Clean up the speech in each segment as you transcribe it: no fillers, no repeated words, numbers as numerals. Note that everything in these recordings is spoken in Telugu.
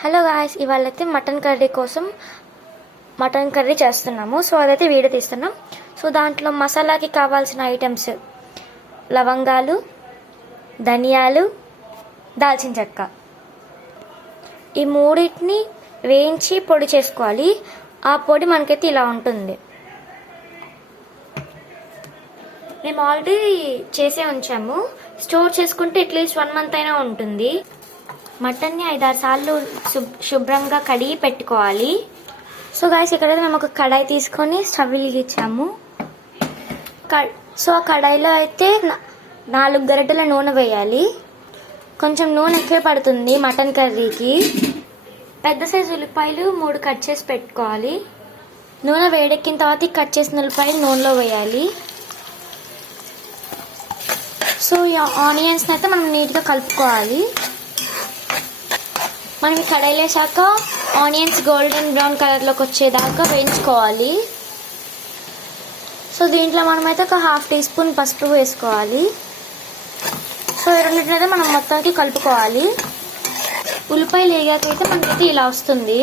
హలో గాయ్స్, ఇవాళైతే మటన్ కర్రీ కోసం మటన్ కర్రీ చేస్తున్నాము. సో అదైతే వీడియో తీస్తున్నాం. సో దాంట్లో మసాలాకి కావాల్సిన ఐటమ్స్ లవంగాలు, ధనియాలు, దాల్చిన చెక్క, ఈ మూడింటిని వేయించి పొడి చేసుకోవాలి. ఆ పొడి మనకైతే ఇలా ఉంటుంది. మేము ఆల్రెడీ చేసే ఉంచాము. స్టోర్ చేసుకుంటే అట్లీస్ట్ 1 month అయినా ఉంటుంది. మటన్ని 5-6 సార్లు శుభ్రంగా కడిగి పెట్టుకోవాలి. సో గాయస్, ఇక్కడైతే మేము ఒక కడాయి తీసుకొని స్టవ్ వెలిగించాము. సో ఆ కడాయిలో అయితే 4 గరిటెల నూనె వేయాలి. కొంచెం నూనె ఎక్కువ పడుతుంది మటన్ కర్రీకి. పెద్ద సైజు ఉల్లిపాయలు 3 కట్ చేసి పెట్టుకోవాలి. నూనె వేడెక్కిన తర్వాత కట్ చేసిన ఉల్లిపాయలు నూనెలో వేయాలి. సో ఈ ఆనియన్స్ని అయితే మనం నీట్గా కలుపుకోవాలి. మనం ఈ కడాయిలో వేసాక ఆనియన్స్ గోల్డెన్ బ్రౌన్ కలర్లోకి వచ్చేదాకా వేయించుకోవాలి. సో దీంట్లో మనమైతే ఒక 1/2 టీ స్పూన్ పసుపు వేసుకోవాలి. సో ఈ రెండింటినైతే మనం మొత్తానికి కలుపుకోవాలి. ఉల్లిపాయలు వేగాకైతే మనకైతే ఇలా వస్తుంది.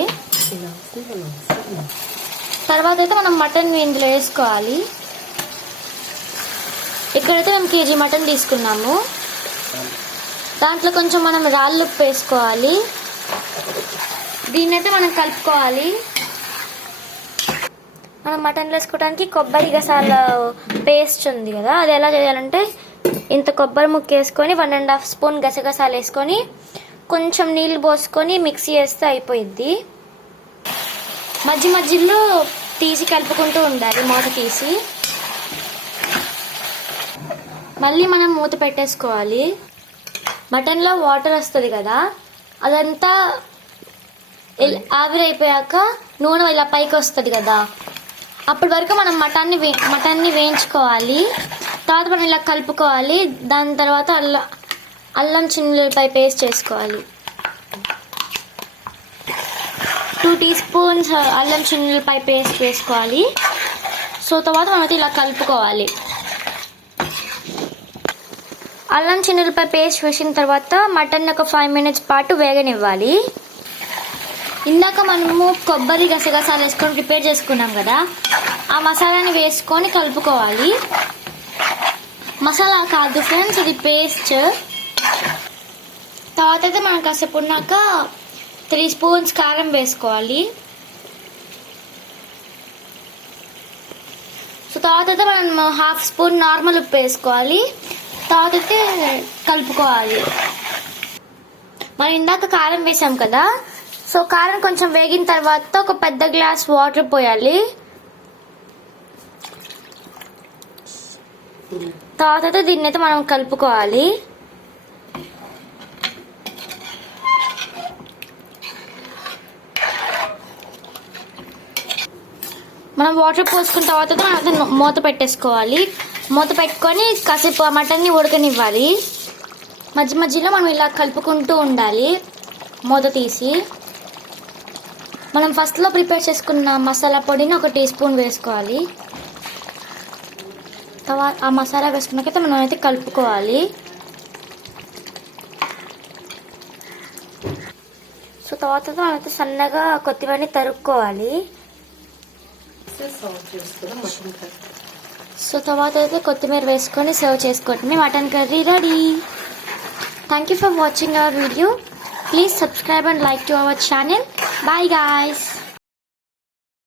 తర్వాత అయితే మనం మటన్ ఇందులో వేసుకోవాలి. ఇక్కడైతే మేము కేజీ మటన్ తీసుకున్నాము. దాంట్లో కొంచెం మనం రాళ్ళు ఉప్పు వేసుకోవాలి. దీన్నైతే మనం కలుపుకోవాలి. మనం మటన్లో వేసుకోవడానికి కొబ్బరి గసాల పేస్ట్ ఉంది కదా, అది ఎలా చేయాలంటే ఇంత కొబ్బరి ముక్క వేసుకొని 1.5 స్పూన్ గసగసాలు వేసుకొని కొంచెం నీళ్ళు పోసుకొని మిక్సీ చేస్తే అయిపోయిద్ది. మధ్యలో తీసి కలుపుకుంటూ ఉండాలి, మూత తీసి. మళ్ళీ మనం మూత పెట్టేసుకోవాలి. మటన్లో వాటర్ వస్తుంది కదా, అదంతా ఆవిరైపోయాక నూనె ఇలా పైకి వస్తుంది కదా, అప్పటి వరకు మనం మటన్ని వేయించుకోవాలి. తర్వాత మనం ఇలా కలుపుకోవాలి. దాని తర్వాత అల్లం చిన్నులపై పేస్ట్ చేసుకోవాలి. 2 టీ స్పూన్స్ అల్లం చిన్నులపై పేస్ట్ వేసుకోవాలి. సో తర్వాత మనం ఇలా కలుపుకోవాలి. అల్లం చిన్నులపై పేస్ట్ వేసిన తర్వాత మటన్ ఒక 5 minutes పాటు వేగనివ్వాలి. ఇందాక మనము కొబ్బరి గసగసాలు వేసుకొని ప్రిపేర్ చేసుకున్నాం కదా, ఆ మసాలాని వేసుకొని కలుపుకోవాలి. మసాలా కాదు ఫ్రెండ్స్, ఇది పేస్ట్. తర్వాత అయితే మనం కాసేపు ఉన్నాక 3 స్పూన్స్ కారం వేసుకోవాలి. సో తర్వాత అయితే మనం 1/2 స్పూన్ నార్మల్ ఉప్పు వేసుకోవాలి. తర్వాత అయితే కలుపుకోవాలి. మనం ఇందాక కారం వేసాం కదా, సో కారం కొంచెం వేగిన తర్వాత ఒక పెద్ద గ్లాస్ వాటర్ పోయాలి. తర్వాత అయితే దీన్ని అయితే మనం కలుపుకోవాలి. మనం వాటర్ పోసుకున్న తర్వాత మనం మూత పెట్టేసుకోవాలి. మూత పెట్టుకొని కాసేపు ఆ మటన్ని ఉడకనివ్వాలి. మధ్యలో మనం ఇలా కలుపుకుంటూ ఉండాలి మూత తీసి. మనం ఫస్ట్లో ప్రిపేర్ చేసుకున్న మసాలా పొడిని 1 టీ స్పూన్ వేసుకోవాలి. తర్వాత ఆ మసాలా వేసుకున్నాకైతే మనం అయితే కలుపుకోవాలి. సో తర్వాత మనం అయితే సన్నగా కొత్తిమీరని తరుక్కోవాలి. సో తర్వాత అయితే కొత్తిమీర వేసుకొని సర్వ్ చేసుకోవటమే. Mutton curry ready. Thank you for watching our video. Please subscribe and like to our channel. Bye guys.